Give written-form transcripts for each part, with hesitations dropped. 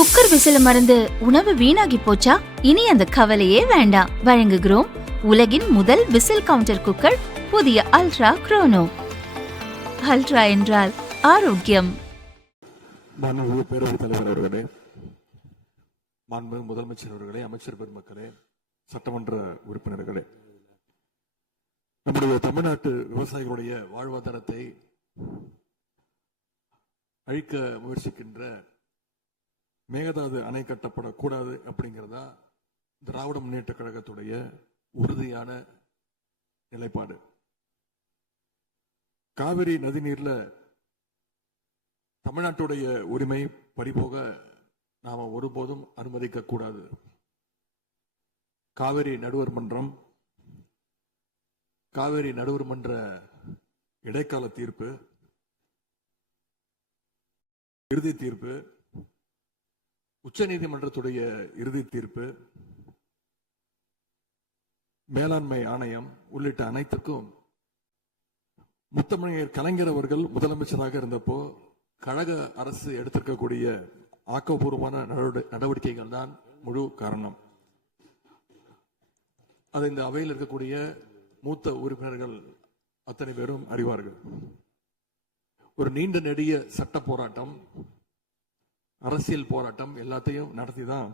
Cooker விசில மறந்து உணவு வீணாகி போச்சா? இனி அந்த கவலையே வேண்டாம். வழங்குகிறோம் உலகின் முதல் விசில் கவுண்டர் குக்கர், புதிய அல்ட்ரா குரோனோ. அல்ட்ரா என்றால் ஆரோக்கியம். மாண்புமிகு பேரவைத் தலைவர் அவர்களே, மாண்புமிகு முதலமைச்சர் அவர்களே, அமைச்சர் பெருமக்களே, சட்டமன்ற உறுப்பினர்களே, நம்முடைய தமிழ்நாட்டு விவசாயிகளுடைய வாழ்வாதாரத்தை அழிக்க முயற்சிக்கின்ற மேகதாது அணை கட்டப்படக்கூடாது அப்படிங்கிறதா திராவிட முன்னேற்ற கழகத்துடைய உறுதியான நிலைப்பாடு. காவிரி நதிநீர்ல தமிழ்நாட்டுடைய உரிமை பறிபோக நாம ஒருபோதும் அனுமதிக்க கூடாது. காவிரி நடுவர் மன்றம், காவிரி நடுவர் மன்ற இடைக்கால தீர்ப்பு, இறுதி தீர்ப்பு, உச்ச நீதிமன்றத்துடைய இறுதி தீர்ப்பு, மேலாண்மை ஆணையம் உள்ளிட்ட அனைத்துக்கும் முத்தமிழர் கலைஞர் அவர்கள் முதலமைச்சராக இருந்தப்போ கழக அரசு எடுத்திருக்கக்கூடிய ஆக்கப்பூர்வமான நடவடிக்கைகள் தான் முழு காரணம். அதை இந்த அவையில் இருக்கக்கூடிய மூத்த உறுப்பினர்கள் அத்தனை பேரும் அறிவார்கள். ஒரு நீண்ட நெடிய சட்ட போராட்டம், அரசியல் போராட்டம் எல்லாத்தையும் நடத்திதான்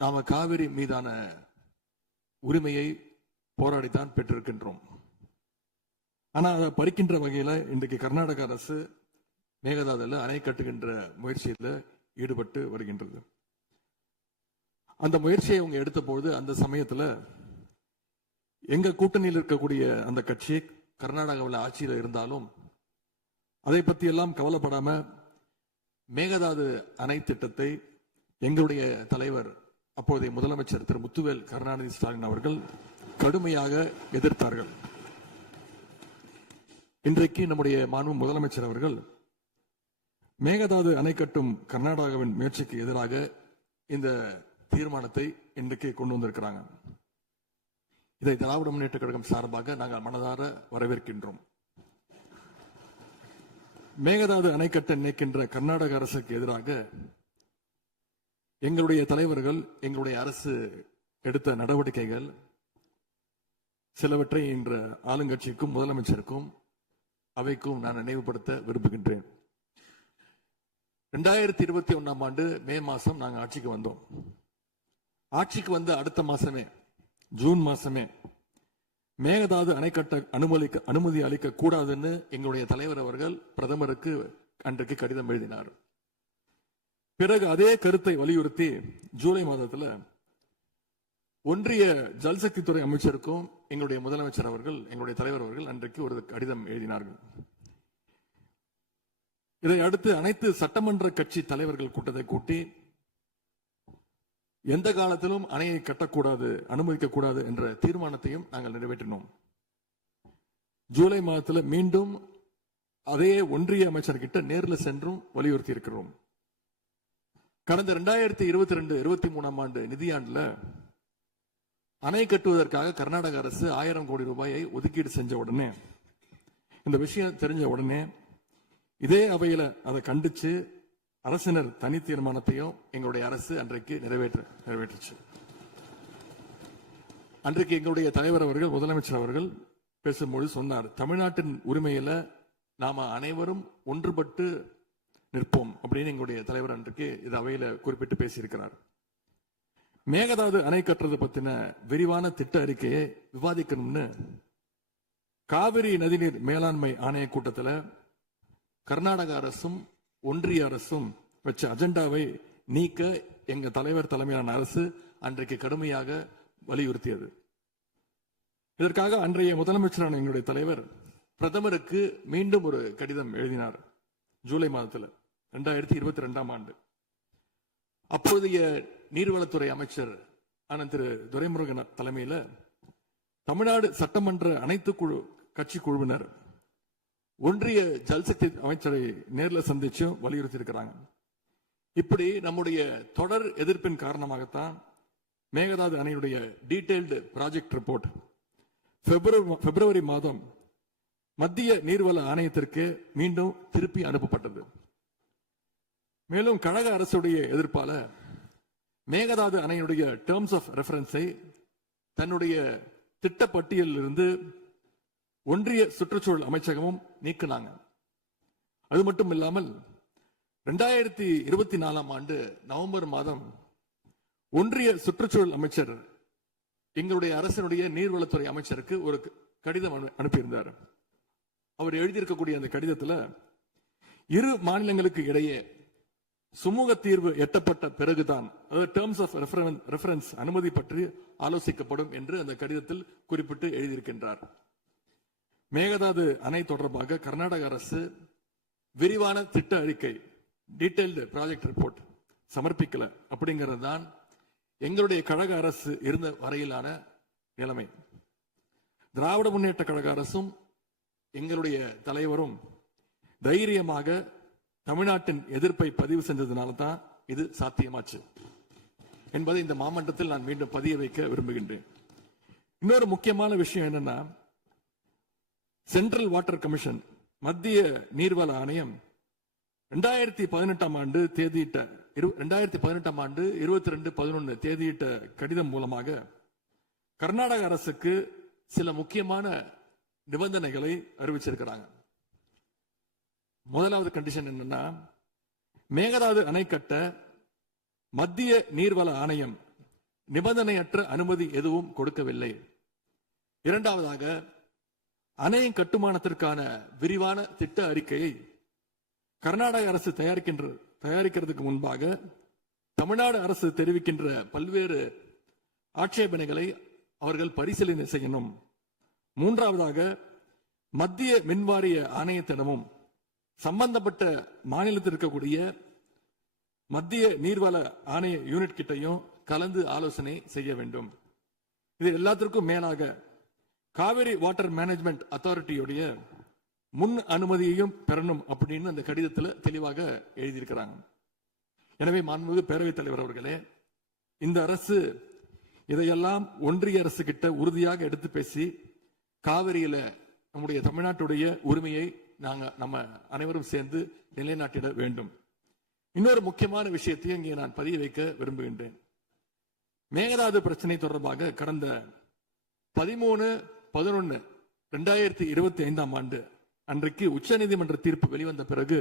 நாம காவிரி மீதான உரிமையை போராடித்தான் பெற்றிருக்கின்றோம். ஆனா அதை பறிக்கின்ற வகையில இன்றைக்கு கர்நாடக அரசு மேகதாதுல அணை கட்டுகின்ற முயற்சியில ஈடுபட்டு வருகின்றது. அந்த முயற்சியை அவங்க எடுத்த பொழுது அந்த சமயத்துல எங்க கூட்டணியில் இருக்கக்கூடிய அந்த கட்சி கர்நாடகாவில் ஆட்சியில் இருந்தாலும் அதை பத்தி எல்லாம் கவலைப்படாம மேகதாது அணை திட்டத்தை எங்களுடைய தலைவர் அப்போதைய முதலமைச்சர் திரு முத்துவேல் கருணாநிதி ஸ்டாலின் அவர்கள் கடுமையாக எதிர்த்தார்கள். இன்றைக்கு நம்முடைய மாண்பு முதலமைச்சர் அவர்கள் மேகதாது அணை கட்டும் கர்நாடகாவின் முயற்சிக்கு எதிராக இந்த தீர்மானத்தை இன்றைக்கு கொண்டு வந்திருக்கிறாங்க. இதை திராவிட முன்னேற்ற கழகம் சார்பாக நாங்கள் மனதார வரவேற்கின்றோம். மேகதாது அணை கட்ட நினைக்கின்ற கர்நாடக அரசுக்கு எதிராக எங்களுடைய தலைவர்கள், எங்களுடைய அரசு எடுத்த நடவடிக்கைகள் சிலவற்றை இன்று ஆளுங்கட்சிக்கும் முதலமைச்சருக்கும் அவைக்கும் நான் நினைவுபடுத்த விரும்புகின்றேன். 2021 ஆண்டு மே மாசம் நாங்கள் ஆட்சிக்கு வந்தோம். ஆட்சிக்கு வந்த அடுத்த மாசமே, ஜூன் மாசமே மேகதாது அணை கட்ட அனுமதி அளிக்க கூடாதுன்னு எங்களுடைய தலைவர் அவர்கள் பிரதமருக்கு அன்றைக்கு கடிதம் எழுதினார். பிறகு அதே கருத்தை வலியுறுத்தி ஜூலை மாதத்துல ஒன்றிய ஜல்சக்தித்துறை அமைச்சருக்கும் எங்களுடைய முதலமைச்சர் அவர்கள், எங்களுடைய தலைவர் அவர்கள் அன்றைக்கு ஒரு கடிதம் எழுதினார்கள். இதை அடுத்து அனைத்து சட்டமன்ற கட்சி தலைவர்கள் கூட்டத்தை கூட்டி எந்த காலத்திலும் அணையை கட்டக்கூடாது, அனுமதிக்க கூடாது என்ற தீர்மானத்தையும் நாங்கள் நிறைவேற்றினோம். ஜூலை மாதத்தில் மீண்டும் அதே ஒன்றிய அமைச்சர்கிட்ட நேரில் சென்றும் வலியுறுத்தி இருக்கிறோம். கடந்த 2022-23 ஆண்டு நிதியாண்டுல அணை கட்டுவதற்காக கர்நாடக அரசு 1000 கோடி ரூபாயை ஒதுக்கீடு செஞ்ச உடனே, இந்த விஷயம் தெரிஞ்ச உடனே இதே அவையில அதை கண்டிச்சு அரசினர் தனி தீர்மானத்தையும் எங்களுடைய அரசு அன்றைக்கு நிறைவேற்றுச்சு. அன்றைக்கு எங்களுடைய தலைவர் அவர்கள், முதலமைச்சர் அவர்கள் பேசும்போது சொன்னார், தமிழ்நாட்டின் உரிமையில நாம அனைவரும் ஒன்றுபட்டு நிற்போம் அப்படின்னு எங்களுடைய தலைவர் அன்றைக்கு இது அவையில குறிப்பிட்டு பேசியிருக்கிறார். மேகதாது அணை கட்டுறது பத்தின விரிவான திட்ட அறிக்கையை விவாதிக்கணும்னு காவிரி நதிநீர் மேலாண்மை ஆணைய கூட்டத்தில் கர்நாடக அரசும் ஒன்றிய அரசும் வச்ச அஜெண்டாவை நீக்க எங்க தலைவர் தலைமையிலான அரசு அன்றைக்கு கடுமையாக வலியுறுத்தியது. இதற்காக அன்றைய முதலமைச்சரான எங்களுடைய தலைவர் பிரதமருக்கு மீண்டும் ஒரு கடிதம் எழுதினார் ஜூலை மாதத்தில் 2022 ஆண்டு. அப்போதைய நீர்வளத்துறை அமைச்சர் ஆன திரு துரைமுருகன் தலைமையில் தமிழ்நாடு சட்டமன்ற அனைத்து கட்சி குழுவினர் ஒன்றிய ஜல்சக்தி அமைச்சரை நேரில் சந்திச்சு வலியுறுத்தி இருக்கிறாங்க. இப்படி நம்முடைய தொடர் எதிர்ப்பின் காரணமாகத்தான் மேகதாது அணையுடைய டீடைல்டு ப்ராஜெக்ட் ரிப்போர்ட் பிப்ரவரி மாதம் மத்திய நீர்வள ஆணையத்திற்கு மீண்டும் திருப்பி அனுப்பப்பட்டது. மேலும் கழக அரசுடைய எதிர்ப்பால மேகதாது அணையினுடைய டேர்ம்ஸ் ஆஃப் ரெஃபரன்ஸை தன்னுடைய திட்டப்பட்டியலில் இருந்து ஒன்றிய சுற்றுச்சூழல் அமைச்சகமும் நீக்கினாங்க. அது மட்டும் இல்லாமல் 2024 நவம்பர் மாதம் ஒன்றிய சுற்றுச்சூழல் அமைச்சர் எங்களுடைய அரசினுடைய நீர்வளத்துறை அமைச்சருக்கு ஒரு கடிதம் அனுப்பியிருந்தார். அவர் எழுதியிருக்கக்கூடிய அந்த கடிதத்தில் இரு மாநிலங்களுக்கு இடையே சுமூக தீர்வு எட்டப்பட்ட பிறகுதான் டேர்ம்ஸ் ஆஃப் ரெஃபரன்ஸ் அனுமதி பற்றி ஆலோசிக்கப்படும் என்று அந்த கடிதத்தில் குறிப்பிட்டு எழுதியிருக்கின்றார். மேகதாது அணை தொடர்பாக கர்நாடக அரசு விரிவான திட்ட அறிக்கை டீடைல்டு ப்ராஜெக்ட் ரிப்போர்ட் சமர்ப்பிக்கல அப்படிங்கிறது தான் எங்களுடைய கழக அரசு இருந்த வரையிலான நிலைமை. திராவிட முன்னேற்ற கழக அரசும் எங்களுடைய தலைவரும் தைரியமாக தமிழ்நாட்டின் எதிர்ப்பை பதிவு செஞ்சதுனால தான் இது சாத்தியமாச்சு என்பதை இந்த மாமன்றத்தில் நான் மீண்டும் பதிய வைக்க விரும்புகின்றேன். இன்னொரு முக்கியமான விஷயம் என்னன்னா, சென்ட்ரல் வாட்டர் கமிஷன் மத்திய நீர்வள ஆணையம் 2018 தேதியிட்ட 22/11 தேதியிட்ட கடிதம் மூலமாக கர்நாடக அரசுக்கு சில முக்கியமான நிபந்தனைகளை அறிவிச்சிருக்கிறாங்க. முதலாவது கண்டிஷன் என்னன்னா, மேகதாது அணை கட்ட மத்திய நீர்வள ஆணையம் நிபந்தனையற்ற அனுமதி எதுவும் கொடுக்கவில்லை. இரண்டாவதாக, அணையின் கட்டுமானத்திற்கான விரிவான திட்ட அறிக்கையை கர்நாடக அரசு தயாரிக்கிறதுக்கு முன்பாக தமிழ்நாடு அரசு தெரிவிக்கின்ற பல்வேறு ஆட்சேபனைகளை அவர்கள் பரிசீலனை செய்யணும். மூன்றாவதாக, மத்திய மின்வாரிய ஆணையத்திடமும் சம்பந்தப்பட்ட மாநிலத்தில் இருக்கக்கூடிய மத்திய நீர்வள ஆணைய யூனிட் கிட்டையும் கலந்து ஆலோசனை செய்ய வேண்டும். இது எல்லாத்திற்கும் மேலாக காவிரி வாட்டர் மேனேஜ்மெண்ட் அத்தாரிட்டியுடைய முன் அனுமதியையும் பெறணும் அப்படின்னு அந்த கடிதத்தில் தெளிவாக எழுதியிருக்கிறாங்க. எனவே மாண்புமிகு பேரவைத் தலைவர் அவர்களே, இந்த அரசு இதையெல்லாம் ஒன்றிய அரசு கிட்ட உறுதியாக எடுத்து பேசி காவிரியில நம்முடைய தமிழ்நாட்டுடைய உரிமையை நம்ம அனைவரும் சேர்ந்து நிலைநாட்டிட வேண்டும். இன்னொரு முக்கியமான விஷயத்தையும் இங்கே நான் பதிய வைக்க விரும்புகின்றேன். மேகதாது பிரச்சனை தொடர்பாக கடந்த 13/11/2025 அன்றைக்கு உச்சநீதிமன்ற தீர்ப்பு வெளிவந்த பிறகு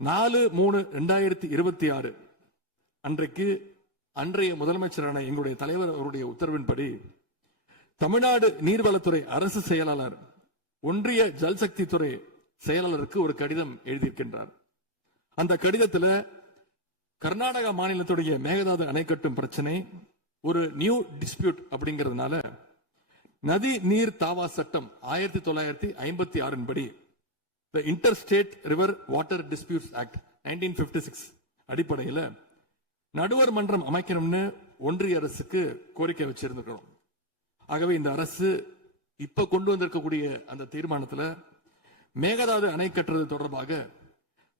4/3/2026 அன்றைக்கு அன்றைய முதலமைச்சரான எங்களுடைய தலைவர் அவருடைய உத்தரவின்படி தமிழ்நாடு நீர்வளத்துறை அரசு செயலாளர் ஒன்றிய ஜல்சக்தி துறை செயலாளருக்கு ஒரு கடிதம் எழுதியிருக்கின்றார். அந்த கடிதத்தில் கர்நாடக மாநிலத்துடைய மேகதாது அணை கட்டும் பிரச்சனை ஒரு நியூ டிஸ்பியூட் அப்படிங்கிறதுனால நதி நீர் தாவா சட்டம் 1956 படி inter state river water disputes act 1956 அடிப்படையில் நடுவர் மன்றம் அமைக்கணும்னு ஒன்றிய அரசுக்கு கோரிக்கை வச்சிருந்திருக்கிறோம். ஆகவே இந்த அரசு இப்ப கொண்டு வந்திருக்கக்கூடிய அந்த தீர்மானத்தில் மேகதாது அணை கட்டுறது தொடர்பாக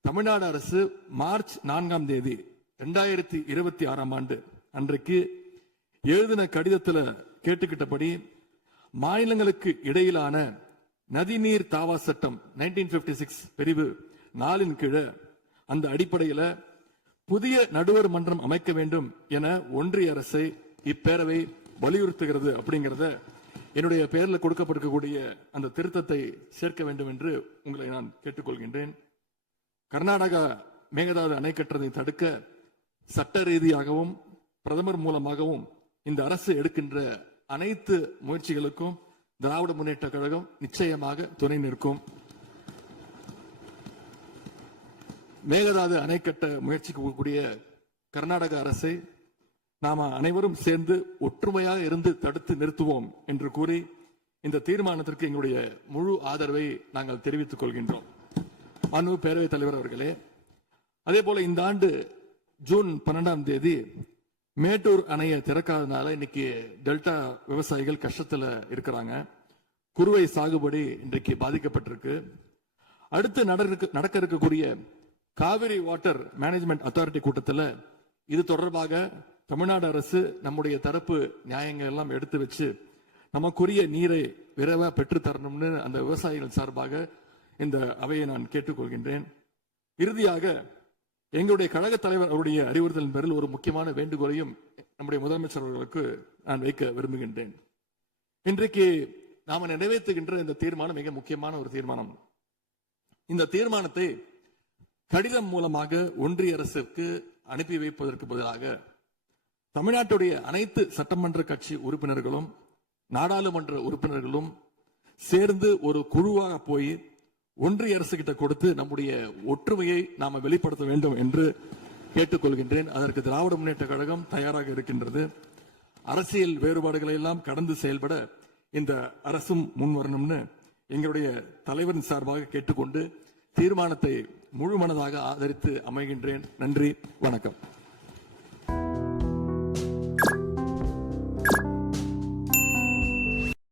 தமிழ்நாடு அரசு மார்ச் 4 2026 அன்றைக்கு எழுதின கடிதத்தில் கேட்டுக்கிட்டபடி மாநிலங்களுக்கு இடையிலான நதிநீர் தாவா சட்டம் 1956 பிரிவு 4 கீழே அந்த அடிப்படையில் புதிய நடுவர் மன்றம் அமைக்க வேண்டும் என ஒன்றிய அரசை இப்பேரவை வலியுறுத்துகிறது அப்படிங்கிறத என்னுடைய பெயரில் கொடுக்கப்பட்டிருக்கக்கூடிய அந்த திருத்தத்தை சேர்க்க வேண்டும் என்று உங்களை நான் கேட்டுக்கொள்கின்றேன். கர்நாடகா மேகதாது அணை கட்டுறதை தடுக்க சட்ட ரீதியாகவும் பிரதமர் மூலமாகவும் இந்த அரசு எடுக்கின்ற அனைத்து முயற்சிகளுக்கும் திராவிட முன்னேற்ற கழகம் நிச்சயமாக துணை நிற்கும். மேகதாது அணை கட்ட முயற்சிக்கக்கூடிய கர்நாடக அரசை நாம அனைவரும் சேர்ந்து ஒற்றுமையாக இருந்து தடுத்து நிறுத்துவோம் என்று கூறி இந்த தீர்மானத்திற்கு எங்களுடைய முழு ஆதரவை நாங்கள் தெரிவித்துக் கொள்கின்றோம். அன்பு பேரவைத் தலைவர் அவர்களே, அதே போல இந்த ஆண்டு ஜூன் 12 மேட்டூர் அணையை திறக்காதனால இன்னைக்கு டெல்டா விவசாயிகள் கஷ்டத்துல இருக்கிறாங்க. குறுவை சாகுபடி இன்றைக்கு பாதிக்கப்பட்டிருக்கு. அடுத்து நடக்க இருக்கக்கூடிய காவிரி வாட்டர் மேனேஜ்மெண்ட் அத்தாரிட்டி கூட்டத்தில் இது தொடர்பாக தமிழ்நாடு அரசு நம்முடைய தரப்பு நியாயங்கள் எல்லாம் எடுத்து வச்சு நமக்குரிய நீரை விரைவா பெற்று தரணும்னு அந்த விவசாயிகள் சார்பாக இந்த அவையை நான் கேட்டுக்கொள்கின்றேன். இறுதியாக எங்களுடைய கழக தலைவர் அவருடைய அறிவுறுத்தலின் பேரில் ஒரு முக்கியமான வேண்டுகோளையும் நம்முடைய முதலமைச்சர் அவர்களுக்கு நான் வைக்க விரும்புகின்றேன். இன்றைக்கு நாம நிறைவேற்றுகின்ற இந்த தீர்மானம் மிக முக்கியமான ஒரு தீர்மானம். இந்த தீர்மானத்தை கடிதம் மூலமாக ஒன்றிய அரசுக்கு அனுப்பி வைப்பதற்கு பதிலாக தமிழ்நாட்டுடைய அனைத்து சட்டமன்ற கட்சி உறுப்பினர்களும் நாடாளுமன்ற உறுப்பினர்களும் சேர்ந்து ஒரு குழுவாக போய் ஒன்றிய அரசு கிட்ட கொடுத்து நம்முடைய ஒற்றுமையை நாம வெளிப்படுத்த வேண்டும் என்று கேட்டுக்கொள்கின்றேன். அதற்கு திராவிட முன்னேற்ற கழகம் தயாராக இருக்கின்றது. அரசியல் வேறுபாடுகளை எல்லாம் கடந்து செயல்பட இந்த அரசும் முன்வரணும்னு எங்களுடைய தலைவரின் சார்பாக கேட்டுக்கொண்டு தீர்மானத்தை முழு மனதாக ஆதரித்து அமைகின்றேன். நன்றி, வணக்கம்.